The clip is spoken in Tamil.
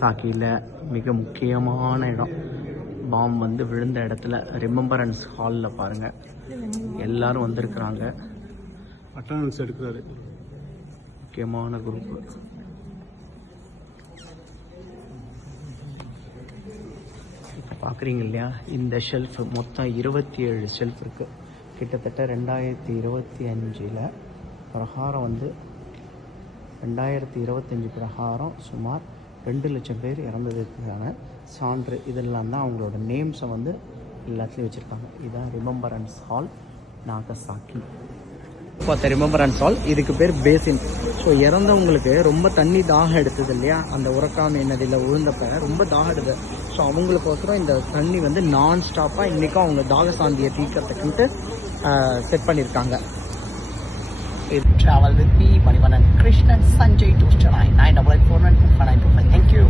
நாகசாக்கியில் மிக முக்கியமான இடம் பாம் வந்து விழுந்த இடத்துல ரிமெம்பரன்ஸ் ஹாலில் பாருங்கள் எல்லாரும் வந்திருக்கிறாங்க. அட்டண்டன்ஸ் எடுக்கிறாரு முக்கியமான குரூப்பு. இப்போ பார்க்குறீங்க இல்லையா, இந்த ஷெல்ஃப் மொத்தம் 27 ஷெல்ஃப் இருக்குது. கிட்டத்தட்ட 2025 பிரகாரம் வந்து 2025 பிரகாரம் சுமார் 2 லட்சம் பேர் இறந்ததுக்கான சான்று இதெல்லாம் தான் அவங்களோட நேம்ஸை வந்து எல்லாத்துலேயும் வச்சுருக்காங்க. இதுதான் ரிமெம்பரன்ஸ் ஹால் நாகசாக்கி. பார்த்த ரிமெம்பரன்ஸ் ஹால், இதுக்கு பேர் பேசின். ஸோ இறந்தவங்களுக்கு ரொம்ப தண்ணி தாகம் எடுத்தது இல்லையா, அந்த உறக்காமை நதியில் விழுந்தப்ப ரொம்ப தாகம் எடுது. ஸோ அவங்களுக்கோசரம் இந்த தண்ணி வந்து நான் ஸ்டாப்பாக இன்றைக்கும் அவங்க தாக சாந்தியை தீர்க்கறதுக்குன்ட்டு செட் பண்ணியிருக்காங்க. Travel with me, Manivanan Krishnan, Sanjay 209 9884925. Thank you.